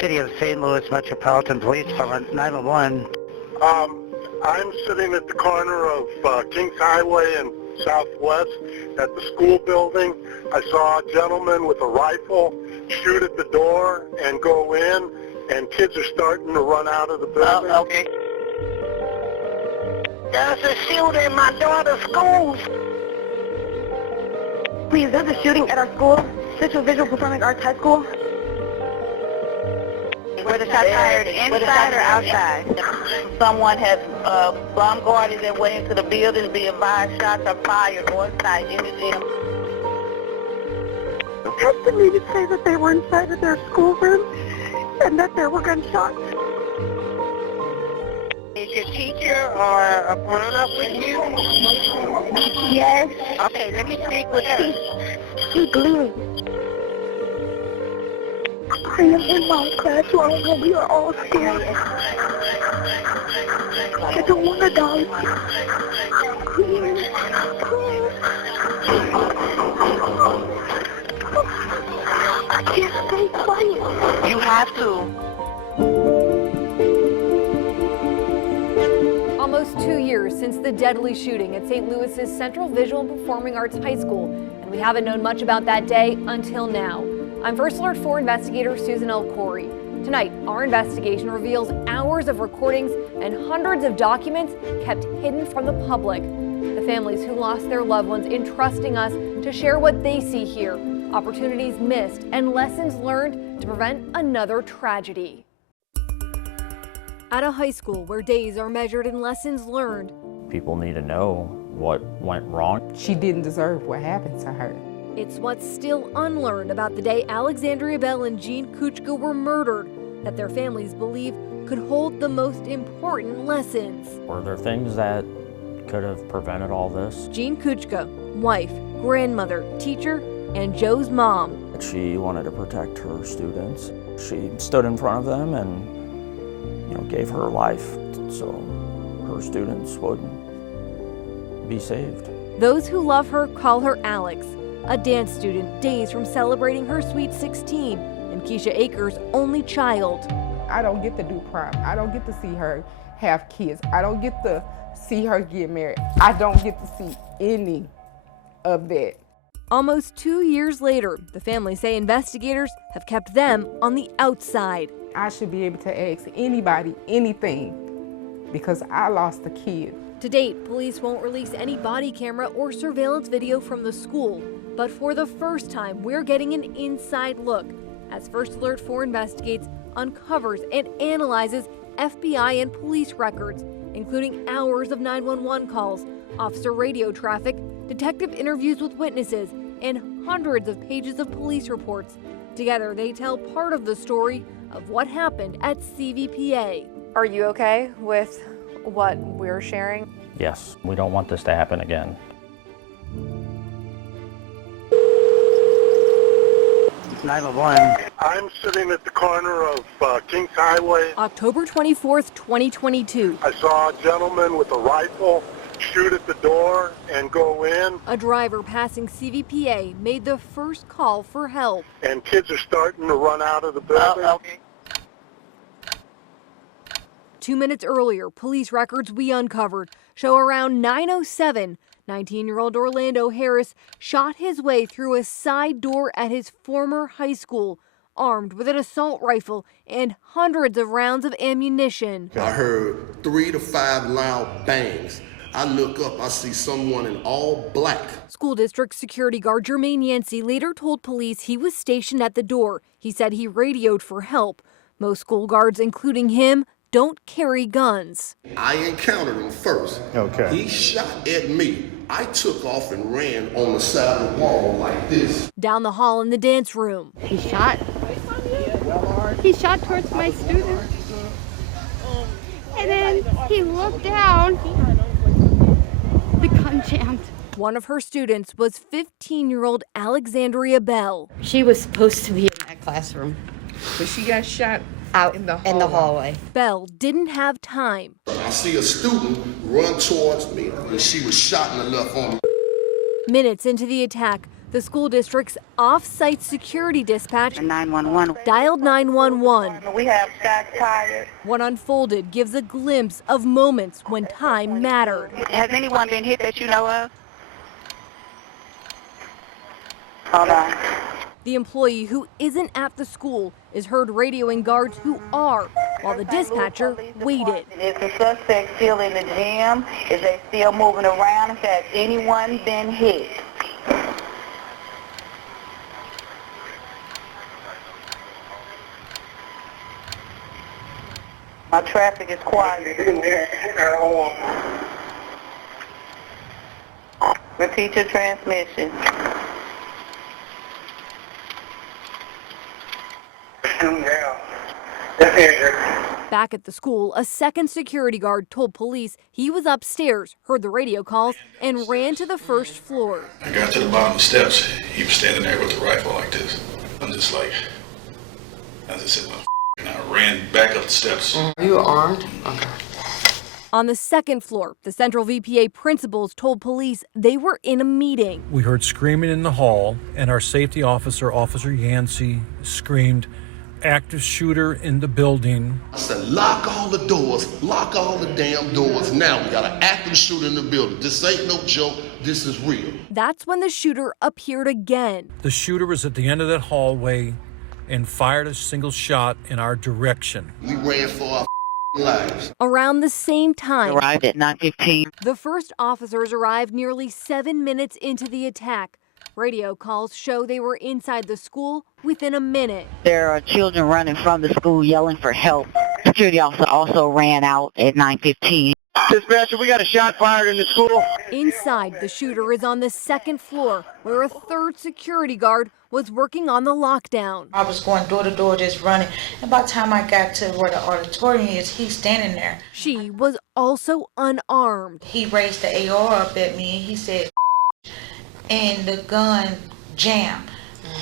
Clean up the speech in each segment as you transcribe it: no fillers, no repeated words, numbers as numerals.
City of St. Louis Metropolitan Police Department, 911. I'm sitting at the corner of Kings Highway and Southwest at the school building. I saw a gentleman with a rifle shoot at the door and go in, and kids are starting to run out of the building. Okay. There's a shooting in my daughter's school. Please, there's a shooting at our school, Central Visual Performing Arts High School. Were the shots fired inside or outside? Someone has bomb guarded their way into the building. Be advised, shots are fired inside in the gym. Trusted me to say that they were inside of their schoolroom and that there were gunshots. Is your teacher or a grown-up with you? Yes. Okay, let me speak with her. She's leaving. I am in my classroom and we are all scared. I don't want to die. Please. I can't stay quiet. You have to. Almost 2 years since the deadly shooting at St. Louis's Central Visual and Performing Arts High School, and we haven't known much about that day until now. I'm First Alert 4 investigator Susan L. Corey. Tonight, our investigation reveals hours of recordings and hundreds of documents kept hidden from the public. The families who lost their loved ones entrusting us to share what they see here, opportunities missed, and lessons learned to prevent another tragedy. At a high school where days are measured in lessons learned, people need to know what went wrong. She didn't deserve what happened to her. It's what's still unlearned about the day Alexandria Bell and Jean Kuchka were murdered that their families believe could hold the most important lessons. Were there things that could have prevented all this? Jean Kuchka, wife, grandmother, teacher, and Joe's mom. She wanted to protect her students. She stood in front of them and gave her life so her students would be saved. Those who love her call her Alex, a dance student days from celebrating her sweet 16 and Keisha Akers' only child. I don't get to do prom. I don't get to see her have kids. I don't get to see her get married. I don't get to see any of that. Almost 2 years later, the families say investigators have kept them on the outside. I should be able to ask anybody anything because I lost a kid. To date, police won't release any body camera or surveillance video from the school. But for the first time, we're getting an inside look as First Alert 4 investigates, uncovers, and analyzes FBI and police records, including hours of 911 calls, officer radio traffic, detective interviews with witnesses, and hundreds of pages of police reports. Together, they tell part of the story of what happened at CVPA. Are you okay with what we're sharing? Yes, we don't want this to happen again. I'm sitting at the corner of Kings Highway. October 24th, 2022. I saw a gentleman with a rifle shoot at the door and go in. A driver passing CVPA made the first call for help. And kids are starting to run out of the building. Okay. 2 minutes earlier, police records we uncovered show around 9:07, 19-year-old Orlando Harris shot his way through a side door at his former high school, armed with an assault rifle and hundreds of rounds of ammunition. I heard 3 to 5 loud bangs. I look up, I see someone in all black. School district security guard Jermaine Yancey later told police he was stationed at the door. He said he radioed for help. Most school guards, including him, don't carry guns. I encountered him first. Okay. He shot at me. I took off and ran on the side of the wall like this. Down the hall in the dance room. He shot towards my student. And then he looked down. The gun jammed. One of her students was 15-year-old Alexandria Bell. She was supposed to be in that classroom. But she got shot Out in the hallway. Bell didn't have time. I see a student run towards me and she was shot in the left arm. Minutes into the attack, The school district's off-site security dispatch 911. dialed 911. We have shots fired. What unfolded gives a glimpse of moments when time mattered. Has anyone been hit that you know of? Hold on. The employee who isn't at the school is heard radioing guards who are, while the dispatcher waited. Is the suspect still in the gym? Is they still moving around? Has anyone been hit? My traffic is quiet. Repeat your transmission. Back at the school, a second security guard told police he was upstairs, heard the radio calls, and ran to the first floor. I got to the bottom of the steps. He was standing there with the rifle like this. I'm just like, I just said, well, and I ran back up the steps. Are you armed? Okay. On the second floor, the Central VPA principals told police they were in a meeting. We heard screaming in the hall, and our safety officer, Officer Yancey, screamed, "Active shooter in the building." I said, lock all the doors, lock all the damn doors. Now we got an active shooter in the building. This ain't no joke, this is real. That's when the shooter appeared again. The shooter was at the end of that hallway and fired a single shot in our direction. We ran for our lives. Around the same time, Arrived at 9:15. the first officers arrived nearly 7 minutes into the attack. Radio calls show they were inside the school within a minute. There are children running from the school yelling for help. Security officer also ran out at 9:15. Dispatcher, we got a shot fired in the school. Inside, the shooter is on the second floor, where a third security guard was working on the lockdown. I was going door to door just running, and by the time I got to where the auditorium is, he's standing there. She was also unarmed. He raised the AR up at me and he said, and the gun jammed.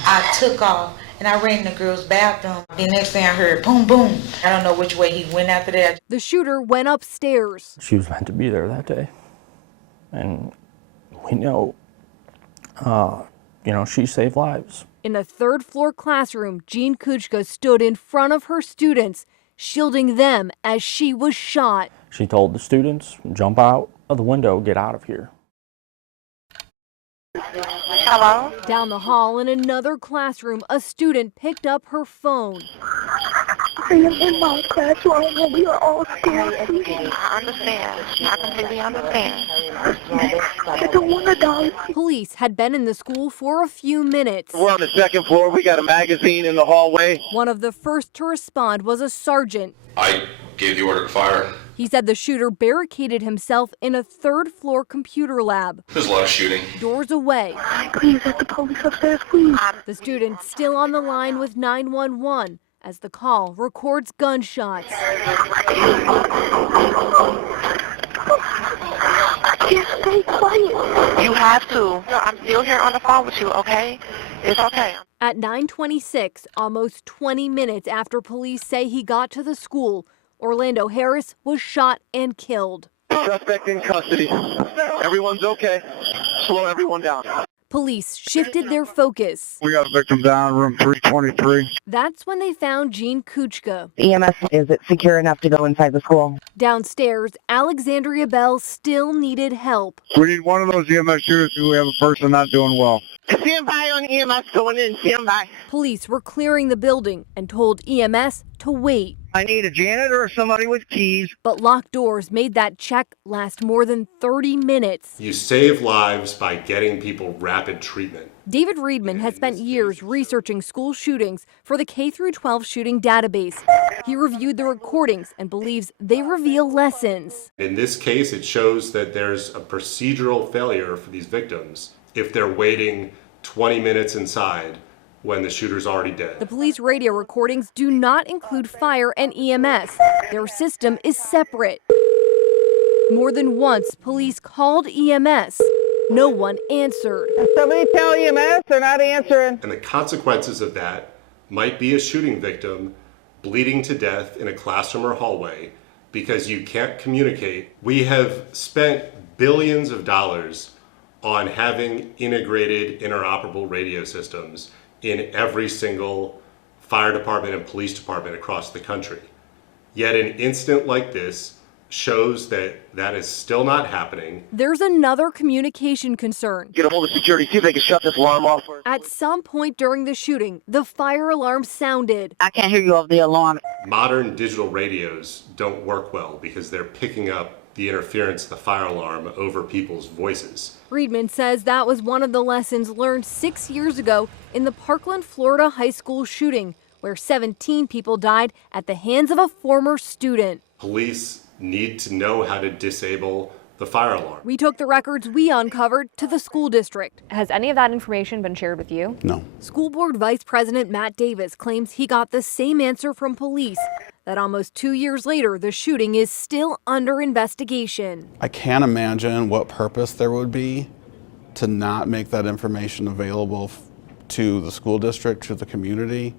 I took off and I ran in the girl's bathroom. The next thing I heard, boom, boom. I don't know which way he went after that. The shooter went upstairs. She was meant to be there that day. And we know, she saved lives. In a third-floor classroom, Jean Kuchka stood in front of her students, shielding them as she was shot. She told the students, jump out of the window, get out of here. Hello? Down the hall in another classroom, a student picked up her phone. I am in my classroom and we are all school students. I understand. I completely understand. I don't want to die. Police had been in the school for a few minutes. We're on the second floor. We got a magazine in the hallway. One of the first to respond was a sergeant. I gave the order to fire. He said the shooter barricaded himself in a third-floor computer lab. There's a lot of shooting. Doors away. Please let the police upstairs, please. The student still on the line with 911 as the call records gunshots. I can't stay quiet. You have to. No, I'm still here on the phone with you, okay? It's okay. At 9:26, almost 20 minutes after police say he got to the school, Orlando Harris was shot and killed. Suspect in custody. Everyone's okay. Slow everyone down. Police shifted their focus. We got a victim down, room 323. That's when they found Jean Kuchka. EMS, is it secure enough to go inside the school? Downstairs, Alexandria Bell still needed help. We need one of those EMS shooters who we have a person not doing well. Stand by on EMS going in. Stand by. Police were clearing the building and told EMS to wait. I need a janitor or somebody with keys. But locked doors made that check last more than 30 minutes. You save lives by getting people rapid treatment. David Reedman has spent years researching school shootings for the K-12 shooting database. He reviewed the recordings and believes they reveal lessons. In this case, it shows that there's a procedural failure for these victims if they're waiting 20 minutes inside when the shooter's already dead. The police radio recordings do not include fire and EMS. Their system is separate. More than once, police called EMS. No one answered. Somebody tell EMS they're not answering. And the consequences of that might be a shooting victim bleeding to death in a classroom or hallway because you can't communicate. We have spent billions of dollars on having integrated interoperable radio systems in every single fire department and police department across the country. Yet an incident like this shows that that is still not happening. There's another communication concern. Get a hold of security, see if they can shut this alarm off. At some point during the shooting, the fire alarm sounded. I can't hear you off the alarm. Modern digital radios don't work well because they're picking up the interference of the fire alarm over people's voices. Friedman says that was one of the lessons learned 6 years ago in the Parkland, Florida high school shooting, where 17 people died at the hands of a former student. Police need to know how to disable the fire alarm. We took the records we uncovered to the school district. Has any of that information been shared with you? No. School Board Vice President Matt Davis claims he got the same answer from police, that almost 2 years later, the shooting is still under investigation. I can't imagine what purpose there would be to not make that information available to the school district, to the community,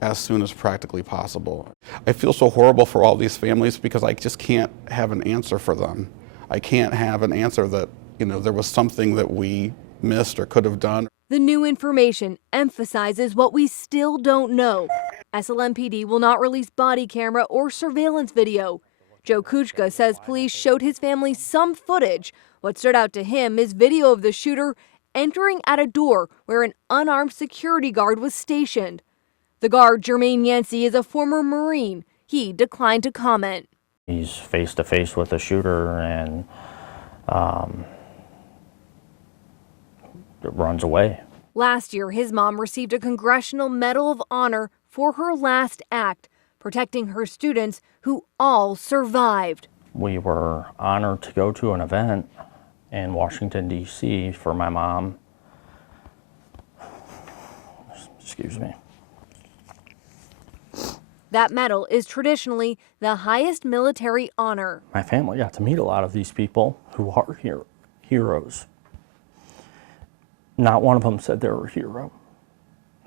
as soon as practically possible. I feel so horrible for all these families because I just can't have an answer for them. I can't have an answer that, there was something that we missed or could have done. The new information emphasizes what we still don't know. SLMPD will not release body camera or surveillance video. Joe Kuchka says police showed his family some footage. What stood out to him is video of the shooter entering at a door where an unarmed security guard was stationed. The guard, Jermaine Yancey, is a former Marine. He declined to comment. He's face to face with a shooter and runs away. Last year, his mom received a Congressional Medal of Honor for her last act, protecting her students who all survived. We were honored to go to an event in Washington, D.C. for my mom. Excuse me. That medal is traditionally the highest military honor. My family got to meet a lot of these people who are heroes. Not one of them said they were a hero.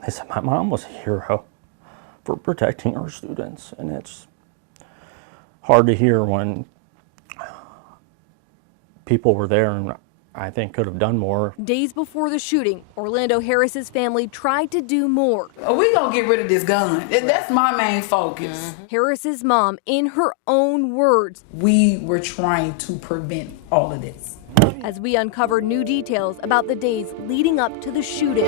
They said my mom was a hero for protecting her students, and it's hard to hear when people were there and I think could have done more. Days before the shooting, Orlando Harris's family tried to do more. We gonna get rid of this gun. That's my main focus. Harris's mom, in her own words, we were trying to prevent all of this. As we uncovered new details about the days leading up to the shooting.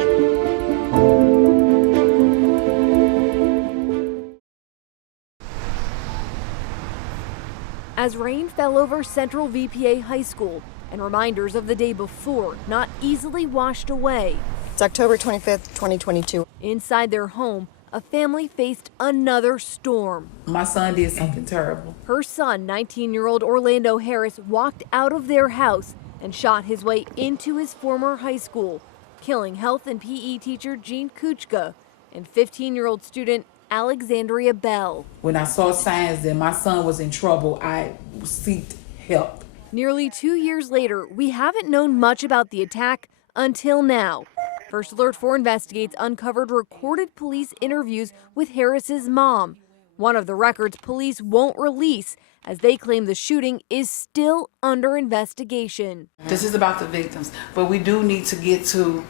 As rain fell over Central VPA High School, and reminders of the day before not easily washed away. It's October 25th, 2022. Inside their home, a family faced another storm. My son did something terrible. Her son, 19-year-old Orlando Harris, walked out of their house and shot his way into his former high school, killing health and PE teacher Jean Kuchka and 15-year-old student Alexandria Bell. When I saw signs that my son was in trouble, I sought help. Nearly 2 years later, we haven't known much about the attack until now. First Alert 4 Investigates uncovered recorded police interviews with Harris's mom. One of the records police won't release as they claim the shooting is still under investigation. This is about the victims, but we do need to get to,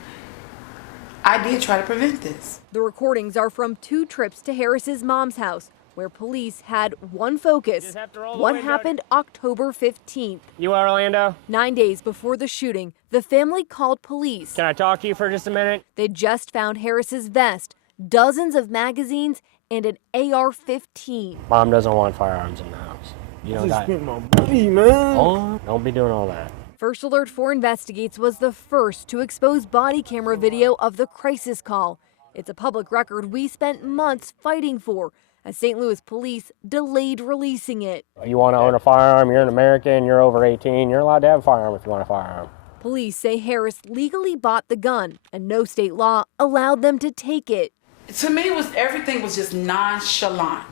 I did try to prevent this. The recordings are from 2 trips to Harris's mom's house, where police had one focus, what happened October 15th. You are Orlando? 9 days before the shooting, the family called police. Can I talk to you for just a minute? They just found Harris's vest, dozens of magazines, and an AR-15. Mom doesn't want firearms in the house. You don't spend my money, man. Oh, don't be doing all that. First Alert 4 Investigates was the first to expose body camera video of the crisis call. It's a public record we spent months fighting for, as St. Louis police delayed releasing it. You want to own a firearm, you're an American, you're over 18, you're allowed to have a firearm if you want a firearm. Police say Harris legally bought the gun, and no state law allowed them to take it. To me, everything was just nonchalant.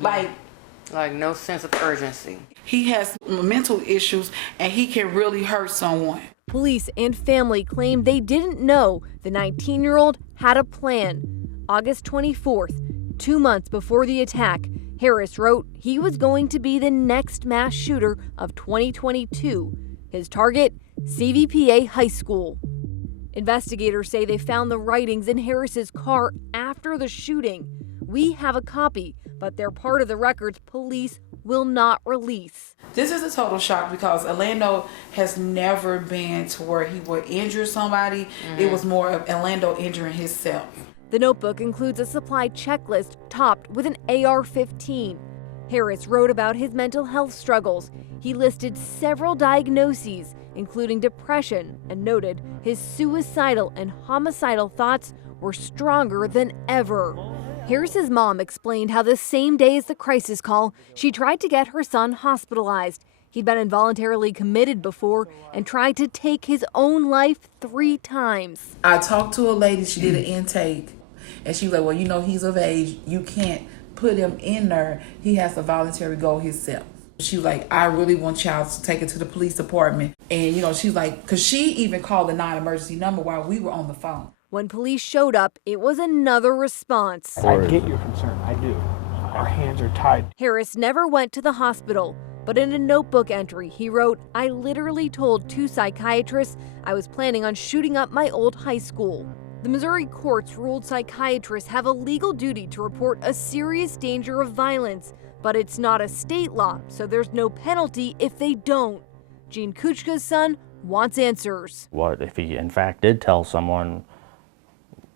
Like no sense of urgency. He has mental issues, and he can really hurt someone. Police and family claim they didn't know the 19-year-old had a plan. August 24th, 2 months before the attack, Harris wrote he was going to be the next mass shooter of 2022. His target, CVPA High School. Investigators say they found the writings in Harris's car after the shooting. We have a copy, but they're part of the records police will not release. This is a total shock because Orlando has never been to where he would injure somebody. It was more of Orlando injuring himself. The notebook includes a supply checklist topped with an AR-15. Harris wrote about his mental health struggles. He listed several diagnoses, including depression, and noted his suicidal and homicidal thoughts were stronger than ever. Harris's mom explained how the same day as the crisis call, she tried to get her son hospitalized. He'd been involuntarily committed before and tried to take his own life 3 times. I talked to a lady, she did an intake, and she was like, well, you know, he's of age. You can't put him in there. He has to voluntarily go himself. She was like, I really want y'all to take it to the police department. And, you know, she's like, because she even called the non-emergency number while we were on the phone. When police showed up, it was another response. I get your concern, I do. Our hands are tied. Harris never went to the hospital, but in a notebook entry, he wrote, I literally told 2 psychiatrists I was planning on shooting up my old high school. The Missouri courts ruled psychiatrists have a legal duty to report a serious danger of violence, but it's not a state law, so there's no penalty if they don't. Gene Kuchka's son wants answers. What if he in fact did tell someone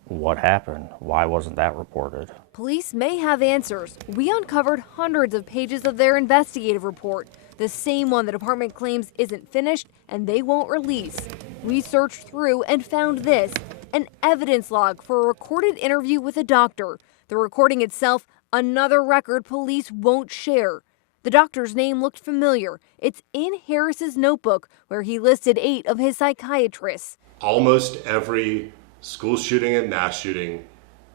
what happened? Why wasn't that reported? Police may have answers. We uncovered hundreds of pages of their investigative report, the same one the department claims isn't finished and they won't release. We searched through and found this, an evidence log for a recorded interview with a doctor. The recording itself, another record police won't share. The doctor's name looked familiar. It's in Harris's notebook where he listed 8 of his psychiatrists. Almost every school shooting and mass shooting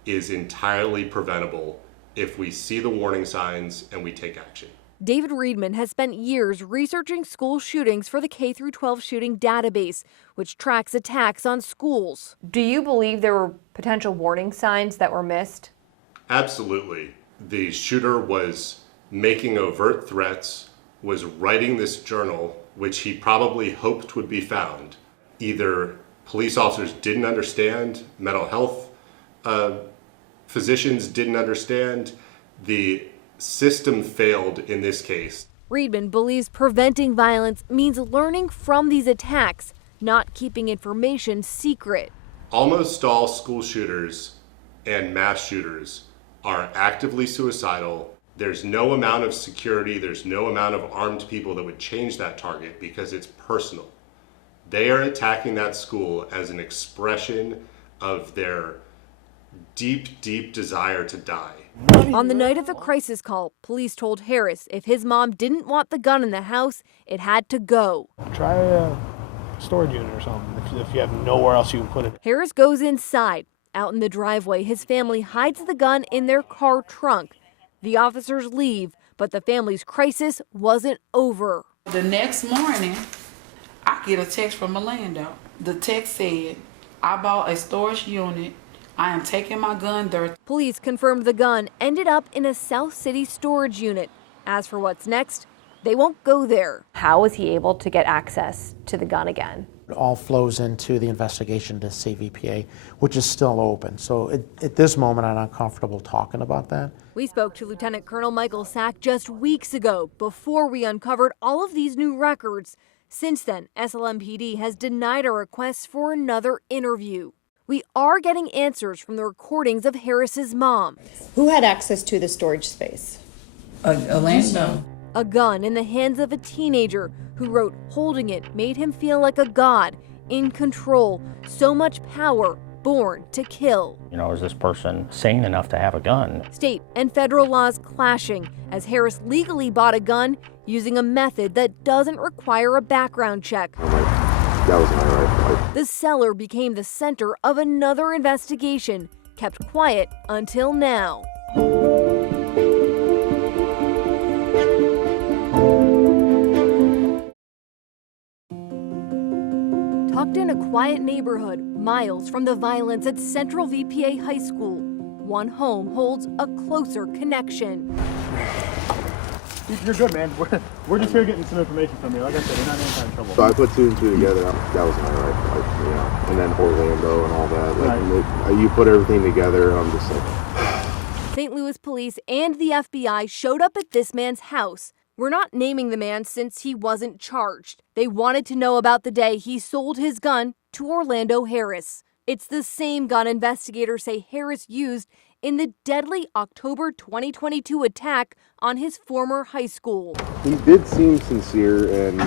is entirely preventable if we see the warning signs and we take action. David Reedman has spent years researching school shootings for the K-12 shooting database, which tracks attacks on schools. Do you believe there were potential warning signs that were missed? Absolutely. The shooter was making overt threats, was writing this journal, which he probably hoped would be found. Either police officers didn't understand, mental health physicians didn't understand, the system failed in this case. Reedman believes preventing violence means learning from these attacks, not keeping information secret. Almost all school shooters and mass shooters are actively suicidal. There's no amount of security, there's no amount of armed people that would change that target because it's personal. They are attacking that school as an expression of their deep, deep desire to die. On the night of the crisis call, police told Harris if his mom didn't want the gun in the house, it had to go. Try a storage unit or something if you have nowhere else you can put it. Harris goes inside. Out in the driveway, his family hides the gun in their car trunk. The officers leave, but the family's crisis wasn't over. The next morning, I get a text from Orlando. The text said, I bought a storage unit. I am taking my gun there. Police confirmed the gun ended up in a South City storage unit. As for what's next, they won't go there. How was he able to get access to the gun again? It all flows into the investigation to CVPA, which is still open. So at this moment, I'm not comfortable talking about that. We spoke to Lieutenant Colonel Michael Sack just weeks ago, before we uncovered all of these new records. Since then, SLMPD has denied our requests for another interview. We are getting answers from the recordings of Harris's mom. Who had access to the storage space? Orlando. A gun in the hands of a teenager who wrote holding it made him feel like a god, in control, so much power, born to kill. You know, is this person sane enough to have a gun? State and federal laws clashing as Harris legally bought a gun using a method that doesn't require a background check. That was my rifle. The seller became the center of another investigation, kept quiet until now. Tucked in a quiet neighborhood, miles from the violence at Central VPA High School, one home holds a closer connection. You're good, man. We're just here getting some information from you. Like I said, we're not in any kind of trouble. So I put 2 and 2 together. That was my rifle, like, you know, and then Orlando and all that. Like, Right. you put everything together, and I'm just like. St. Louis police and the FBI showed up at this man's house. We're not naming the man since he wasn't charged. They wanted to know about the day he sold his gun to Orlando Harris. It's the same gun investigators say Harris used in the deadly October 2022 attack on his former high school. He did seem sincere, and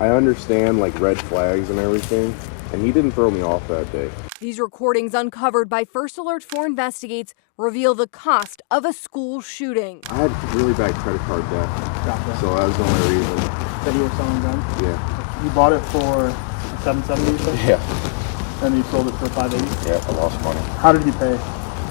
I understand, like, red flags and everything, and he didn't throw me off that day. These recordings uncovered by First Alert 4 Investigates reveal the cost of a school shooting. I had really bad credit card debt, Gotcha. so that was the only reason. That you were selling guns? Yeah. You bought it for $770, you said? Yeah. And you sold it for $580? Yeah, I lost money. How did you pay?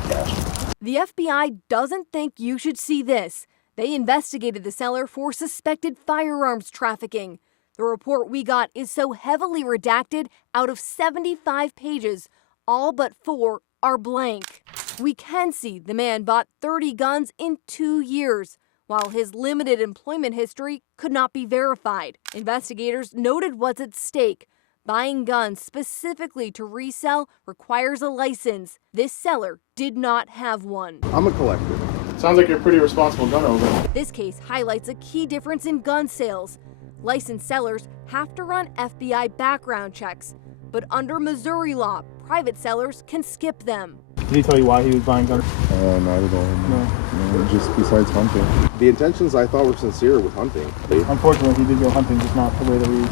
Cash. The FBI doesn't think you should see this. They investigated the seller for suspected firearms trafficking. The report we got is so heavily redacted, out of 75 pages, all but 4 are blank. We can see the man bought 30 guns in 2 years, while his limited employment history could not be verified. Investigators noted what's at stake. Buying guns specifically to resell requires a license. This seller did not have one. I'm a collector. Sounds like you're a pretty responsible gun owner. This case highlights a key difference in gun sales. Licensed sellers have to run FBI background checks, but under Missouri law, private sellers can skip them. Did he tell you why he was buying guns? Not at all. No, just besides hunting. The intentions I thought were sincere with hunting. Unfortunately, he did go hunting, just not the way that we...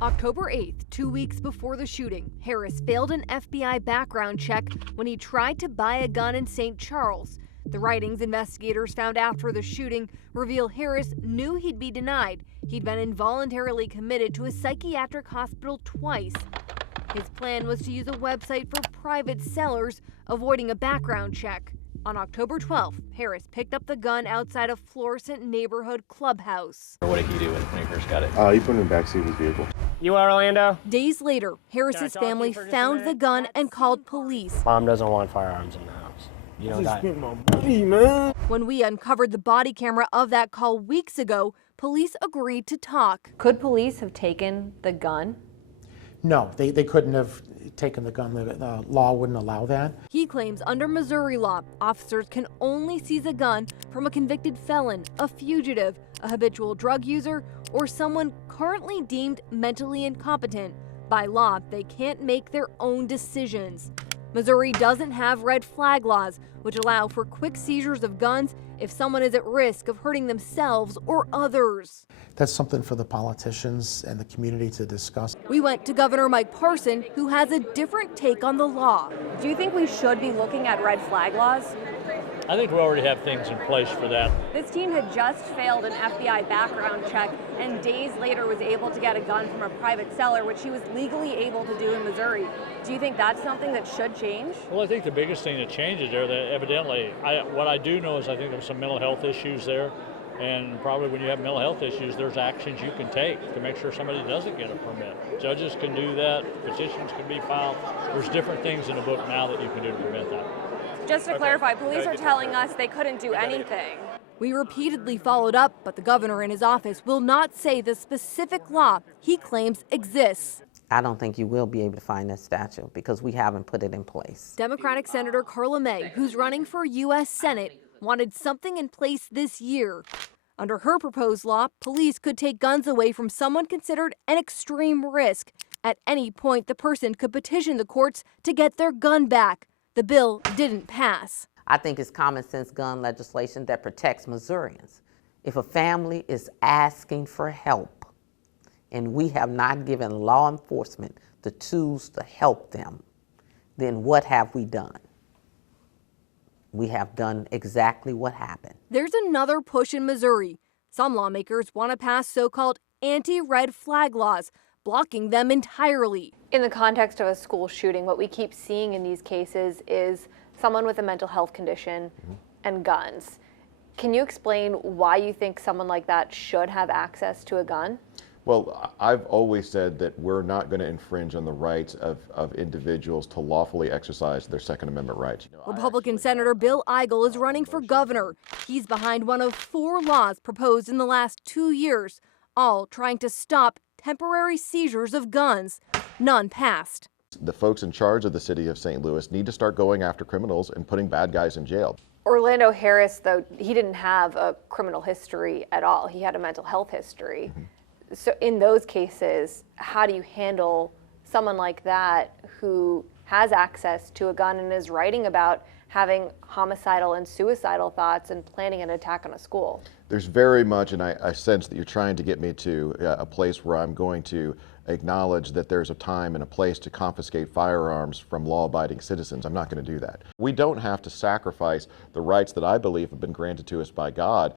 October 8th, 2 weeks before the shooting, Harris failed an FBI background check when he tried to buy a gun in St. Charles. The writings investigators found after the shooting reveal Harris knew he'd be denied. He'd been involuntarily committed to a psychiatric hospital twice. His plan was to use a website for private sellers, avoiding a background check. On October 12th, Harris picked up the gun outside a Florissant neighborhood clubhouse. What did he do when he first got it? He put it in the backseat of his vehicle. You are Orlando? Days later, Harris's family found the gun and called police. Mom doesn't want firearms in the house. You don't got it. Money, man. When we uncovered the body camera of that call weeks ago, police agreed to talk. Could police have taken the gun? No, they couldn't have taken the gun. The law wouldn't allow that. He claims under Missouri law, officers can only seize a gun from a convicted felon, a fugitive, a habitual drug user, or someone currently deemed mentally incompetent. By law, they can't make their own decisions. Missouri doesn't have red flag laws, which allow for quick seizures of guns if someone is at risk of hurting themselves or others. That's something for the politicians and the community to discuss. We went to Governor Mike Parson, who has a different take on the law. Do you think we should be looking at red flag laws? I think we already have things in place for that. This teen had just failed an FBI background check and days later was able to get a gun from a private seller, which he was legally able to do in Missouri. Do you think that's something that should change? Well, I think the biggest thing that changes there, that evidently, what I do know is I think there's some mental health issues there. And probably when you have mental health issues, there's actions you can take to make sure somebody doesn't get a permit. Judges can do that, petitions can be filed. There's different things in the book now that you can do to prevent that. Just to clarify, police are telling us they couldn't do anything. We repeatedly followed up, but the governor in his office will not say the specific law he claims exists. I don't think you will be able to find that statute because we haven't put it in place. Democratic Senator Carla May, who's running for U.S. Senate, wanted something in place this year. Under her proposed law, police could take guns away from someone considered an extreme risk. At any point, the person could petition the courts to get their gun back. The bill didn't pass. I think it's common sense gun legislation that protects Missourians. If a family is asking for help and we have not given law enforcement the tools to help them, then what have we done? We have done exactly what happened. There's another push in Missouri. Some lawmakers want to pass so-called anti-red flag laws, blocking them entirely. In the context of a school shooting, what we keep seeing in these cases is someone with a mental health condition and guns. Can you explain why you think someone like that should have access to a gun? Well, I've always said that we're not going to infringe on the rights of individuals to lawfully exercise their Second Amendment rights. Republican Senator Bill Eigel is running for governor. He's behind one of 4 laws proposed in the last 2 years, all trying to stop temporary seizures of guns. None passed. The folks in charge of the city of St. Louis need to start going after criminals and putting bad guys in jail. Orlando Harris, though, he didn't have a criminal history at all. He had a mental health history. So in those cases, how do you handle someone like that who has access to a gun and is writing about having homicidal and suicidal thoughts and planning an attack on a school? There's very much, and I sense that you're trying to get me to a place where I'm going to acknowledge that there's a time and a place to confiscate firearms from law-abiding citizens. I'm not going to do that. We don't have to sacrifice the rights that I believe have been granted to us by God.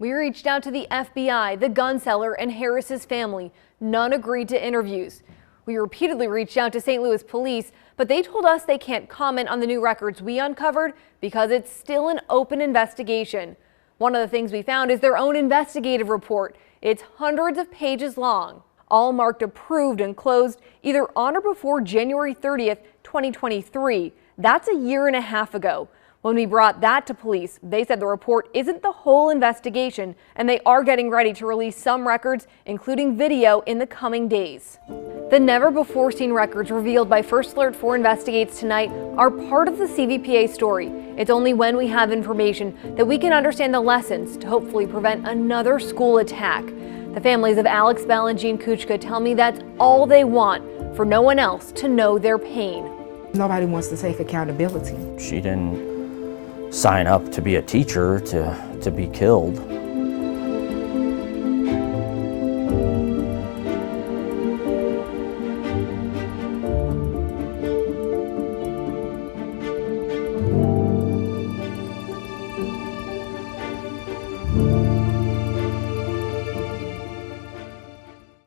We reached out to the FBI, the gun seller, and Harris's family. None agreed to interviews. We repeatedly reached out to St. Louis police, but they told us they can't comment on the new records we uncovered because it's still an open investigation. One of the things we found is their own investigative report. It's hundreds of pages long, all marked approved and closed either on or before January 30th, 2023. That's a year and a half ago. When we brought that to police, they said the report isn't the whole investigation, and they are getting ready to release some records, including video, in the coming days. The never-before-seen records revealed by First Alert 4 Investigates tonight are part of the CVPA story. It's only when we have information that we can understand the lessons to hopefully prevent another school attack. The families of Alex Bell and Jean Kuchka tell me that's all they want, for no one else to know their pain. Nobody wants to take accountability. She didn't sign up to be a teacher to be killed.